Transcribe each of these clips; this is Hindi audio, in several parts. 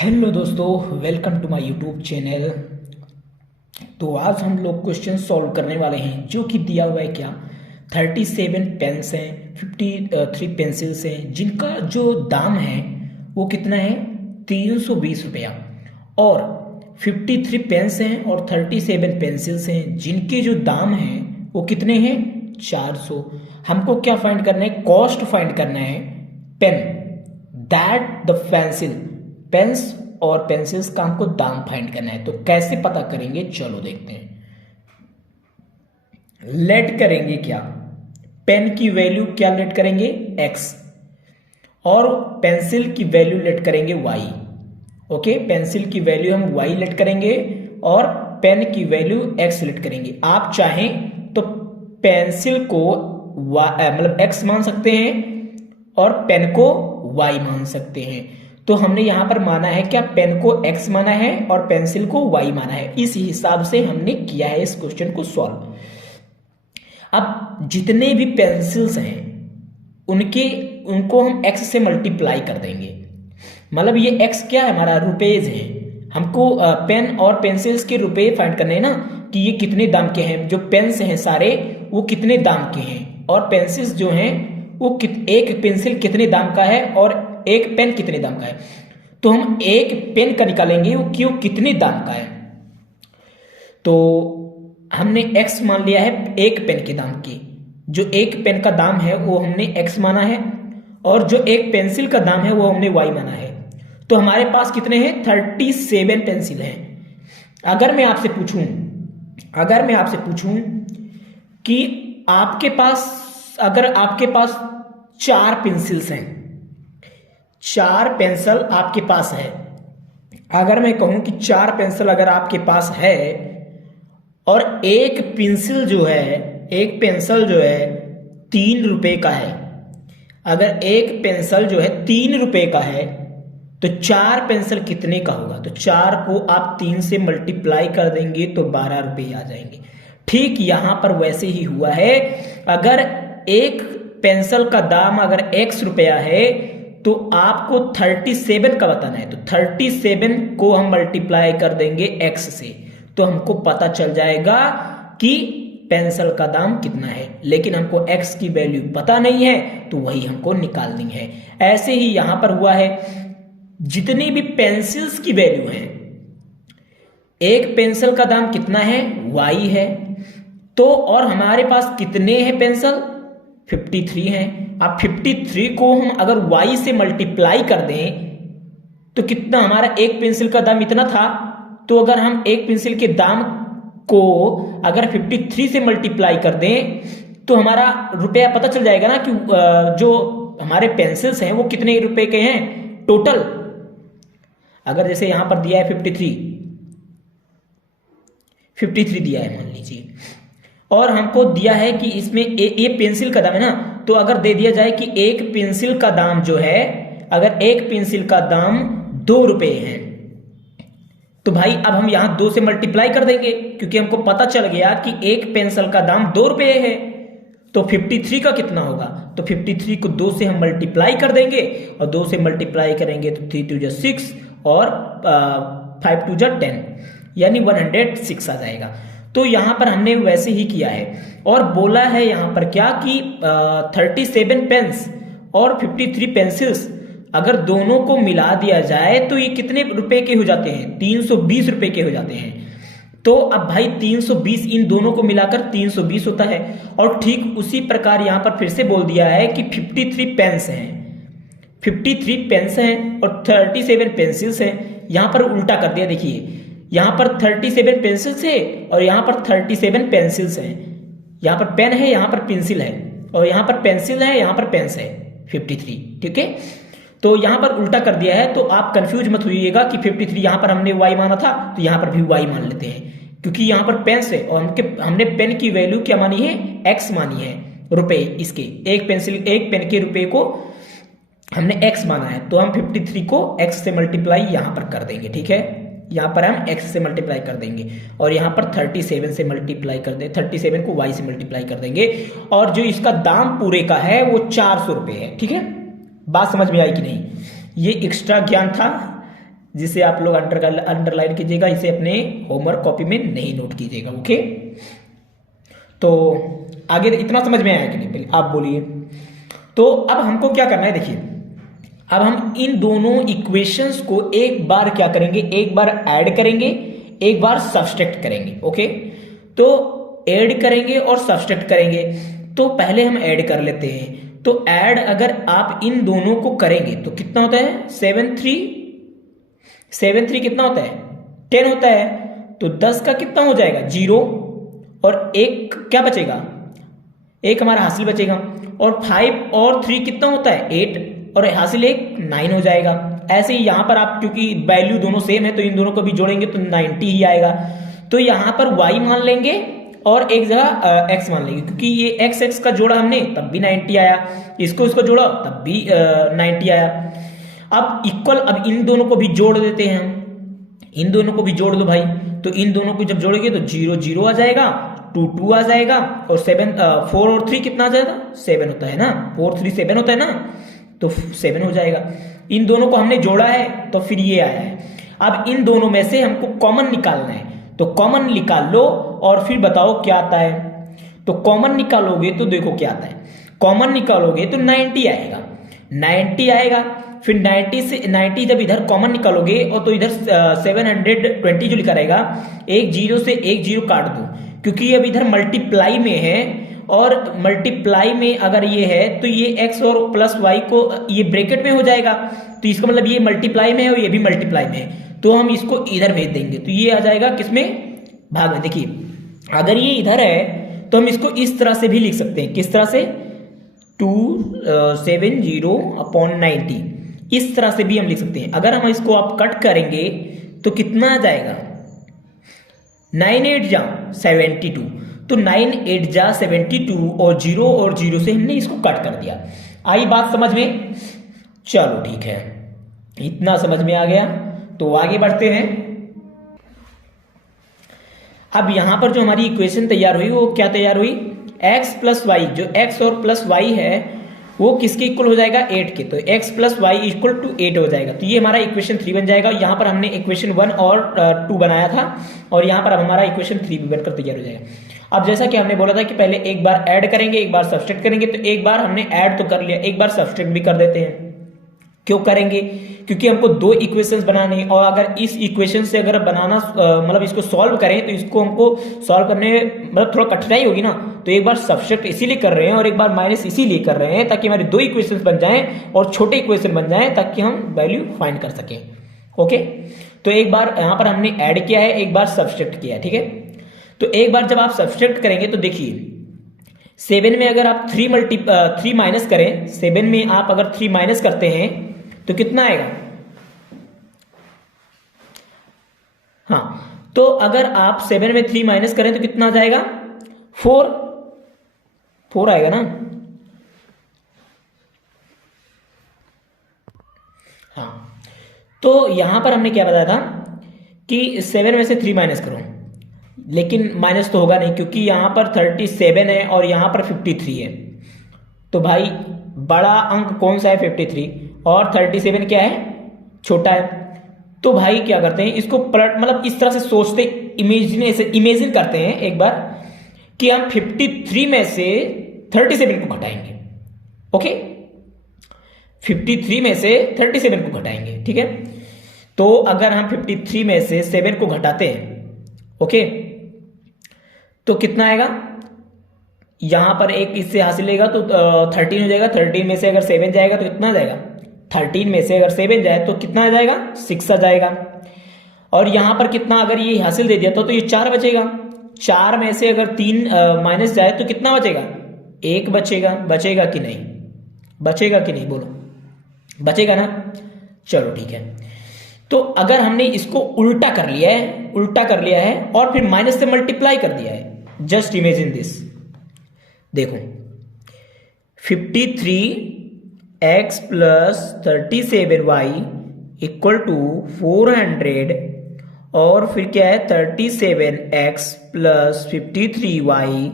हेलो दोस्तों, welcome to my YouTube channel. तो आज हम लोग क्वेश्चन सॉल्व करने वाले हैं जो कि दिया हुआ है क्या 37 पेन्स हैं, 53 पेंसिल्स हैं जिनका जो दाम है वो कितना है 320 रुपया, और 53 पेन्स हैं और 37 पेंसिल्स हैं जिनके जो दाम हैं वो कितने हैं 400। हमको क्या फाइंड करना है, कॉस्ट फाइंड करना है pen that the pencil, pens और पेंसिल्स का हमको दाम फाइंड करना है। तो कैसे पता करेंगे, चलो देखते हैं। लेट करेंगे क्या, पेन की वैल्यू क्या लेट करेंगे x, और पेंसिल की वैल्यू लेट करेंगे y। ओके, पेंसिल की वैल्यू हम y लेट करेंगे और पेन की वैल्यू x लेट करेंगे। आप चाहें तो पेंसिल को मतलब x मान सकते हैं और पेन को y मान सकते हैं। तो हमने यहां पर माना है क्या, पेन को x माना है और पेंसिल को y माना है। इस हिसाब से हमने किया है इस क्वेश्चन को सॉल्व। अब जितने भी पेंसिल्स हैं उनको हम x से मल्टीप्लाई कर देंगे। मतलब ये x क्या है, हमारा रुपीज है। हमको पेन और पेंसिल्स के रुपए फाइंड करने हैं ना, कि ये कितने दाम के हैं। जो पेन्स हैं सारे वो कितने दाम के हैं, और पेंसिल्स जो हैं वो एक पेंसिल कितने दाम का है और एक पेन कितने दाम का है। तो हम एक पेन का निकालेंगे कि वो कितने दाम का है। तो हमने x मान लिया है एक पेन के दाम की। जो एक पेन का दाम है वो हमने x माना है, और जो एक पेंसिल का दाम है वो हमने y माना है। तो हमारे पास कितने हैं 37 पेंसिल हैं। अगर मैं आपसे पूछूं कि अगर आपके पास 4 पेंसिल्स हैं, 4 पेंसिल आपके पास है। अगर मैं कहूं कि 4 पेंसिल अगर आपके पास है और एक पेंसिल जो है 3 रुपए का है। अगर एक पेंसिल जो है 3 रुपए का है तो 4 पेंसिल कितने का होगा। तो 4 को आप 3 से मल्टीप्लाई कर देंगे तो 12 रुपए आ जाएंगे। ठीक यहां पर वैसे ही हुआ है। अगर एक पेंसिल का दाम अगर x रुपया है तो आपको 37 का बताना है। तो 37 को हम मल्टीप्लाई कर देंगे x से, तो हमको पता चल जाएगा कि पेंसिल का दाम कितना है। लेकिन हमको x की वैल्यू पता नहीं है तो वही हमको निकालनी है। ऐसे ही यहां पर हुआ है, जितनी भी पेंसिल्स की वैल्यू है, एक पेंसिल का दाम कितना है y है। तो और हमारे पास कितने हैं पेंसिल 53 हैं। अब 53 को हम अगर y से मल्टीप्लाई कर दें तो कितना, हमारा एक पेंसिल का दाम इतना था। तो अगर हम एक पेंसिल के दाम को अगर 53 से मल्टीप्लाई कर दें तो हमारा रुपया पता चल जाएगा ना कि जो हमारे पेंसिल्स हैं वो कितने रुपए के हैं टोटल। अगर जैसे यहां पर दिया है 53 दिया है मान लीजिए, और हमको दिया है कि इसमें ये पेंसिल का दाम है ना। तो अगर दे दिया जाए कि एक पेंसिल का दाम जो है, अगर एक पेंसिल का दाम 2 रुपए है, तो भाई अब हम यहां 2 से मल्टीप्लाई कर देंगे क्योंकि हमको पता चल गया कि एक पेंसिल का दाम 2 रुपए है। तो 53 का कितना होगा, तो 53 को 2 से हम मल्टीप्लाई कर देंगे, और 2 से मल्टीप्लाई करेंगे तो 3 2 6 और 5 2 10, यानी 106 आ जाएगा। तो यहां पर हमने वैसे ही किया है, और बोला है यहां पर क्या कि 37 पेन्स और 53 पेंसिल्स अगर दोनों को मिला दिया जाए तो ये कितने रुपए के हो जाते हैं 320 रुपए के हो जाते हैं। तो अब भाई 320 इन दोनों को मिलाकर 320 होता है। और ठीक उसी प्रकार यहां पर फिर से बोल दिया है कि 53 पेन्स हैं, 53 पेन्स हैं और 37 पेंसिल्स हैं। यहां पर उल्टा कर दिया, देखिए यहां पर 37 पेंसिल्स है और यहां पर 37 पेंसिल्स हैं। यहां पर पेन है, यहां पर पेंसिल है, और यहां पर पेंसिल है, यहां पर पेन्स है 53। ठीक है, तो यहां पर उल्टा कर दिया है। तो आप कंफ्यूज मत होइएगा कि 53 यहां पर हमने y माना था तो यहां पर भी y मान लेते हैं, क्योंकि यहां पर पेन्स है और हमने पेन की वैल्यू क्या मानी है x मानी है, रुपए इसके। एक पेन के रुपए को हमने x माना है, तो हम 53 को x से मल्टीप्लाई यहां पर कर देंगे। ठीक है, यहां पर हम x से मल्टीप्लाई कर देंगे, और यहां पर 37 से मल्टीप्लाई कर देंगे, 37 को y से मल्टीप्लाई कर देंगे, और जो इसका दाम पूरे का है वो 400 रुपए है। ठीक है, बात समझ में आई कि नहीं। ये एक्स्ट्रा ज्ञान था, जिसे आप लोग अंडरलाइन कीजिएगा, इसे अपने होमवर्क कॉपी में नहीं नोट कीजिएगा। ओके, तो आगे इतना समझ में आया कि नहीं, पहले आप बोलिए। तो अब हमको क्या करना है, देखिए अब हम इन दोनों इक्वेशंस को एक बार क्या करेंगे, एक बार ऐड करेंगे, एक बार सब्सट्रैक्ट करेंगे। ओके, तो ऐड करेंगे और सब्सट्रैक्ट करेंगे। तो पहले हम ऐड कर लेते हैं। तो ऐड अगर आप इन दोनों को करेंगे तो कितना होता है, 7 3 कितना होता है, 10 होता है। तो 10 का कितना हो जाएगा, 0, और एक क्या बचेगा, एक हमारा हासिल बचेगा। और 5 और 3 कितना होता है, 8, और हासिल एक 9 हो जाएगा। ऐसे ही यहां पर आप, क्योंकि वैल्यू दोनों सेम है तो इन दोनों को भी जोड़ेंगे तो 90 ही आएगा। तो यहां पर y मान लेंगे और एक जगह x मान लेंगे, क्योंकि ये x का जोड़ा हमने तब भी 90 आया, इसको जोड़ा तब भी 90 आया। अब इक्वल, अब इन दोनों को भी जोड़ देते हैं हम, इन दोनों को भी जोड़ दो भाई। तो इन दोनों को जब जोड़ेंगे तो 0 0 आ जाएगा, 2 2 आ जाएगा, और 4 और 3 कितना आ जाएगा, 7 होता है ना, 4 3 7 होता है ना, तो 7 हो जाएगा। इन दोनों को हमने जोड़ा है तो फिर ये आया है। अब इन दोनों में से हमको कॉमन निकालना है, तो कॉमन निकाल लो और फिर बताओ क्या आता है। तो कॉमन निकालोगे तो देखो क्या आता है, कॉमन निकालोगे तो 90 आएगा, 90 आएगा। फिर 90 से 90 जब इधर कॉमन निकालोगे और तो इधर 720 जो लिखा रहेगा, एक 0 से एक 0 काट दो, क्योंकि अब इधर मल्टीप्लाई में है, और मल्टीप्लाई में अगर ये है तो ये x और प्लस y को ये ब्रैकेट में हो जाएगा। तो इसका मतलब ये मल्टीप्लाई में है और ये भी मल्टीप्लाई में है, तो हम इसको इधर भेज देंगे तो ये आ जाएगा किसमें, भाग में। देखिए अगर ये इधर है तो हम इसको इस तरह से भी लिख सकते हैं, किस तरह से, 270/90, इस तरह से भी हम लिख सकते हैं। अगर हम इसको आप कट करेंगे तो कितना आ जाएगा, 9 8 जा 72, तो 9 8 जा 72, और 0 से हमने इसको कट कर दिया। आई बात समझ में, चलो ठीक है, इतना समझ में आ गया। तो आगे बढ़ते हैं। अब यहां पर जो हमारी इक्वेशन तैयार हुई वो क्या तैयार हुई, x प्लस वाई, जो x और प्लस वाई है वो किसके इक्वल हो जाएगा, 8 के। तो x plus y equal to 8 हो जाएगा। तो ये हमारा इक्वेशन 3 बन जाएगा। यहाँ पर हमने इक्वेशन 1 और 2 बनाया था, और यहाँ पर अब हमारा इक्वेशन 3 भी बनकर तैयार हो जाएगा। अब जैसा कि हमने बोला था कि पहले एक बार ऐड करेंगे, एक बार सब्सट्रैक्ट करेंगे, तो एक बार हमने ऐड तो कर लिया, एक बार सब्सट्रैक्ट भी कर देते हैं। क्यों करेंगे, क्योंकि हमको 2 इक्वेशंस बनाने हैं, और अगर इस इक्वेशन से अगर बनाना मतलब इसको सॉल्व करें तो इसको हमको सॉल्व करने में मतलब थोड़ा कठिनाई होगी ना। तो एक बार सब्सट्रैक्ट इसीलिए कर रहे हैं और एक बार माइनस इसीलिए कर रहे हैं, ताकि हमारे 2 इक्वेशंस बन जाएं और छोटे इक्वेशन बन जाएं, ताकि हम वैल्यू फाइंड कर सकें। ओके, तो एक बार यहां पर हमने ऐड किया है, एक बार सब्सट्रैक्ट किया है, ठीक है। तो एक बार जब आप सब्सट्रैक्ट करेंगे तो देखिए 7 में अगर आप 3 माइनस करें, 7 में आप अगर 3 माइनस करते हैं तो कितना आएगा, हाँ, तो अगर आप 7 में 3 माइनस करें तो कितना आ जाएगा, 4 आएगा ना। हाँ, तो यहां पर हमने क्या बताया था कि 7 में से 3 माइनस करो, लेकिन माइनस तो होगा नहीं क्योंकि यहां पर 37 है और यहां पर 53 है। तो भाई बड़ा अंक कौन सा है, 53, और 37 क्या है, छोटा है। तो भाई क्या करते हैं, इसको पलट मतलब इस तरह से सोचते, इमेजिन करते हैं एक बार कि हम 53 में से 37 को घटाएंगे। ओके, 53 में से 37 को घटाएंगे, ठीक है। तो अगर हम 53 में से 7 को घटाते हैं, ओके, तो कितना आएगा, यहां पर एक इससे हासिल लेगा तो 13 हो जाएगा। 13 में से अगर 7 जाएगा तो कितना आ जाएगा, 13 में से अगर 7 जाए तो कितना आ जाएगा, 6 आ जाएगा। और यहां पर कितना, अगर ये हासिल दे दिया तो ये 4 बचेगा। 4 में से अगर 3 माइनस जाए तो कितना बचेगा, 1 बचेगा। बचेगा कि नहीं, बचेगा कि नहीं, बोलो, बचेगा ना। चलो ठीक है। तो अगर हमने इसको उल्टा कर लिया है और फिर माइनस से मल्टीप्लाई कर दिया है, जस्ट इमेजिन दिस, देखो 53x plus 37y equal to 400, और फिर क्या है 37x plus 53y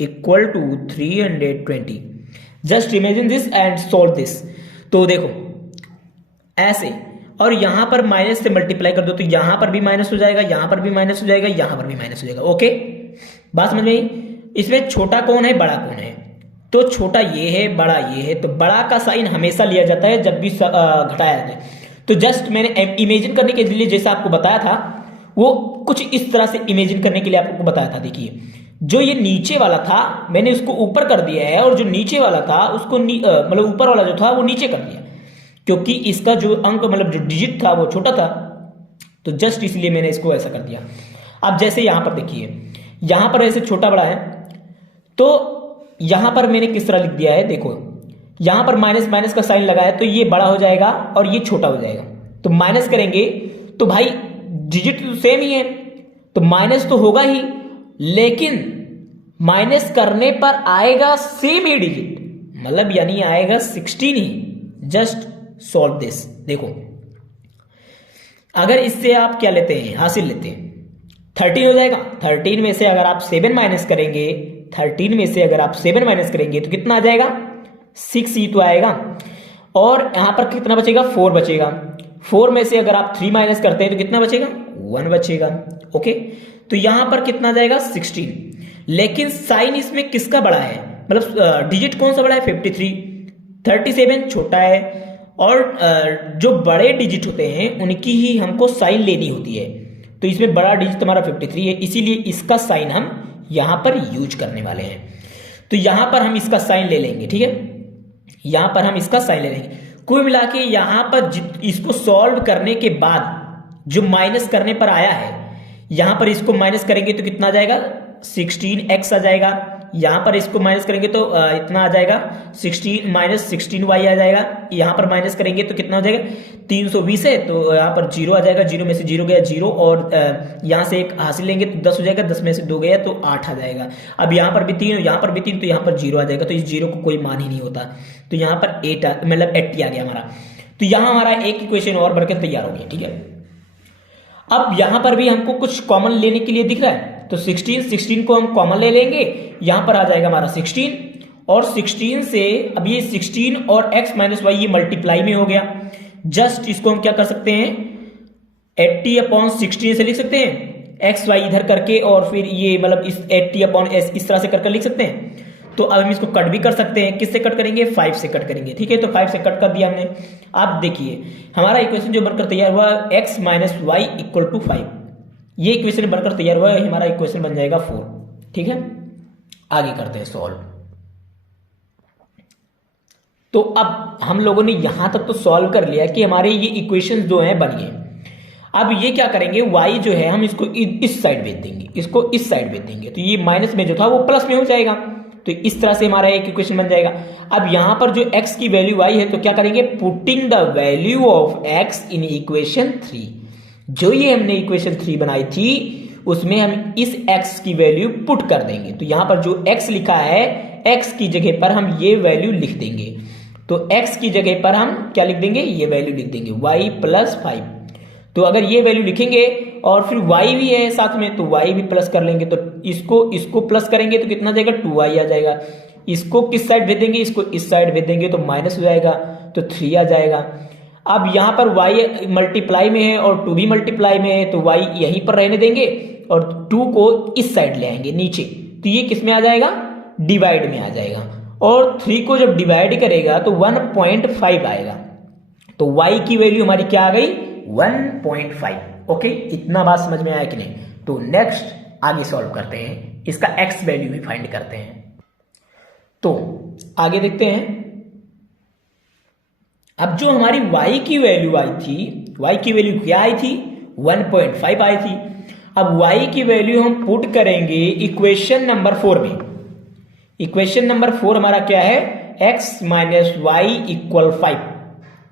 equal to 320। Just imagine this and solve this. तो देखो ऐसे, और यहां पर माइनस से मल्टीप्लाई कर दो तो यहां पर भी माइनस हो जाएगा, यहां पर भी माइनस हो जाएगा, यहां पर भी माइनस हो जाएगा। ओके, बात समझ में आई? इसमें छोटा कौन है, बड़ा कौन है? तो छोटा ये है, बड़ा ये है। तो बड़ा का साइन हमेशा लिया जाता है जब भी घटाया जाता है। तो जस्ट मैंने इमेजिन करने के लिए जैसा आपको बताया था, वो कुछ इस तरह से इमेजिन करने के लिए आपको बताया था। देखिए, जो ये नीचे वाला था मैंने उसको ऊपर कर दिया है, और जो नीचे वाला था उसको मतलब ऊपर वाला जो था वो नीचे कर दिया, क्योंकि इसका जो अंक मतलब जो डिजिट था वो छोटा था, तो जस्ट इसलिए मैंने इसको ऐसा कर दिया। अब जैसे यहां पर देखिए, यहां पर ऐसे छोटा बड़ा है, तो यहां पर मैंने किस तरह लिख दिया है, देखो यहां पर माइनस माइनस का साइन लगा है, तो ये बड़ा हो जाएगा और ये छोटा हो जाएगा। तो माइनस करेंगे तो भाई डिजिट तो सेम ही है, तो माइनस तो होगा ही, लेकिन माइनस करने पर आएगा सेम ही डिजिट, मतलब यानी आएगा 16 ही। Just solve this. देखो, अगर इससे आप क्या लेते हैं, हासिल लेते हैं, 13 हो जाएगा। 13 में से अगर आप 7 माइनस करेंगे, 13 में से अगर आप 7 माइनस करेंगे तो कितना आ जाएगा, 6 ही तो आएगा। और यहां पर कितना बचेगा, 4 बचेगा। 4 में से अगर आप 3 माइनस करते हैं तो कितना बचेगा, 1 बचेगा। ओके, तो यहां पर कितना जाएगा, 16। लेकिन साइन इसमें किसका बड़ा है, मतलब डिजिट कौन सा बड़ा है, 53। 37 छोटा है, और जो बड़े डिजिट होते हैं उनकी ही हमको साइन लेनी होती है। तो इसमें बड़ा डिजिट हमारा 53 है, इसीलिए इसका साइन हम यहां पर यूज करने वाले हैं। तो यहां पर हम इसका साइन ले लेंगे, ठीक है, यहां पर हम इसका साइन ले लेंगे। कुल मिला के यहां पर इसको सॉल्व करने के बाद जो माइनस करने पर आया है, यहां पर इसको माइनस करेंगे तो कितना आ जाएगा, 16x आ जाएगा। यहां पर इसको माइनस करेंगे तो इतना आ जाएगा 16 माइनस 16y आ जाएगा। यहां पर माइनस करेंगे तो कितना हो जाएगा, 320 है, तो यहां पर 0 आ जाएगा। 0 में से 0 गया 0, और यहां से एक हासिल लेंगे तो 10 हो जाएगा। 10 में से 2 गया तो 8 आ जाएगा। अब यहां पर भी 3, यहां पर भी 3, तो यहां पर 0 आ जाएगा। तो इस 0 को कोई मान ही नहीं होता, तो यहां पर 8 मतलब 80 आ गया हमारा। तो यहां हमारा एक इक्वेशन और बनकर तैयार हो गया, ठीक है। अब यहां पर भी हमको कुछ कॉमन लेने के लिए दिख रहा है, तो 16 को हम कॉमन ले लेंगे। यहां पर आ जाएगा हमारा 16, और 16 से अब ये 16 और x माइनस वाई ये मल्टीप्लाई में हो गया। जस्ट इसको हम क्या कर सकते हैं, 80/16 से लिख सकते हैं, एक्स वाई इधर करके, और फिर ये मतलब इस 80/s इस तरह से करके लिख सकते हैं। तो अब हम इसको कट भी कर सकते हैं। किससे कट करेंगे, 5 से कट करेंगे, ठीक है। तो 5 से कट कर दिया हमने। अब देखिए हमारा इक्वेशन जो बनकर तैयार हुआ, x minus y equal to 5, ये इक्वेशन बनकर तैयार हुआ है। हमारा इक्वेशन बन जाएगा 4, ठीक है। आगे करते हैं सॉल्व। तो अब हम लोगों ने यहां तक तो सॉल्व कर लिया कि हमारे ये इक्वेशंस जो हैं बन गए। अब ये क्या करेंगे, y जो है हम इसको इस साइड भेज देंगे, इसको इस साइड भेज देंगे, तो ये माइनस में जो था वो प्लस में हो जाएगा। तो इस तरह से हमारा एक इक्वेशन बन जाएगा। अब यहां पर जो x की वैल्यू y है, तो क्या करेंगे, putting the value of x in equation 3। जो ये हमने इक्वेशन 3 बनाई थी उसमें हम इस x की वैल्यू पुट कर देंगे। तो यहां पर जो x लिखा है, x की जगह पर हम ये वैल्यू लिख देंगे। तो x की जगह पर हम क्या लिख देंगे, ये वैल्यू लिख देंगे, y प्लस 5। तो अगर ये वैल्यू लिखेंगे और फिर y भी है साथ में, तो y भी प्लस कर लेंगे। तो इसको प्लस करेंगे तो कितना जाएगा, 2y आ जाएगा। इसको किस साइड भेज देंगे, इसको इस साइड भेज देंगे, तो माइनस हो जाएगा, तो 3 आ जाएगा। अब यहां पर y मल्टीप्लाई में है और 2 भी मल्टीप्लाई में है, तो y यहीं पर रहने देंगे और 2 को इस साइड ले आएंगे नीचे। तो ये किस में आ जाएगा, डिवाइड में आ जाएगा। और 3 को जब डिवाइड करेगा तो 1.5 आएगा। तो y की वैल्यू हमारी क्या आ गई, 1.5। ओके, इतना बात समझ में आया कि नहीं। तो नेक्स्ट आगे सॉल्व करते हैं, इसका x वैल्यू भी फाइंड करते हैं। तो आगे देखते हैं। अब जो हमारी y की वैल्यू आई थी, y की वैल्यू क्या आई थी, 1.5 आई थी। अब y की वैल्यू हम पुट करेंगे इक्वेशन नंबर 4 में। इक्वेशन नंबर 4 हमारा क्या है, x माइनस वाई इक्वल 5।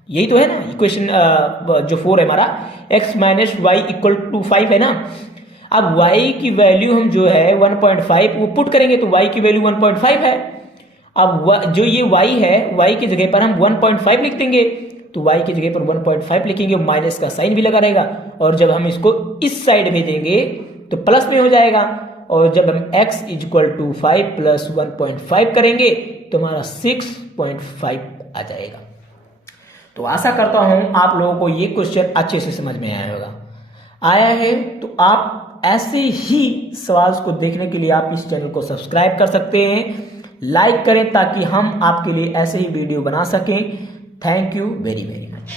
यही तो है ना इक्वेशन जो 4 है हमारा, x minus y equal to 5 है ना। अब y की वैल्यू हम जो है 1.5 वो पुट करेंगे, तो y की वैल्यू 1.5 है। अब जो ये y है, y की जगह पर हम 1.5 लिख देंगे। तो y की जगह पर 1.5 लिखेंगे, माइनस का साइन भी लगा रहेगा। और जब हम इसको इस साइड भेजेंगे तो प्लस में हो जाएगा। और जब हम x इक्वल टू 5 प्लस 1.5 करेंगे तो हमारा 6.5 आ जाएगा। तो आशा करता हूं आप लोगों को ये क्वेश्चन अच्छे से समझ में आया होगा। आया है तो आप ऐसे ही सवाल को देखने के लिए आप इस चैनल को सब्सक्राइब कर सकते हैं, लाइक करें ताकि हम आपके लिए ऐसे ही वीडियो बना सकें। Thank you very very much.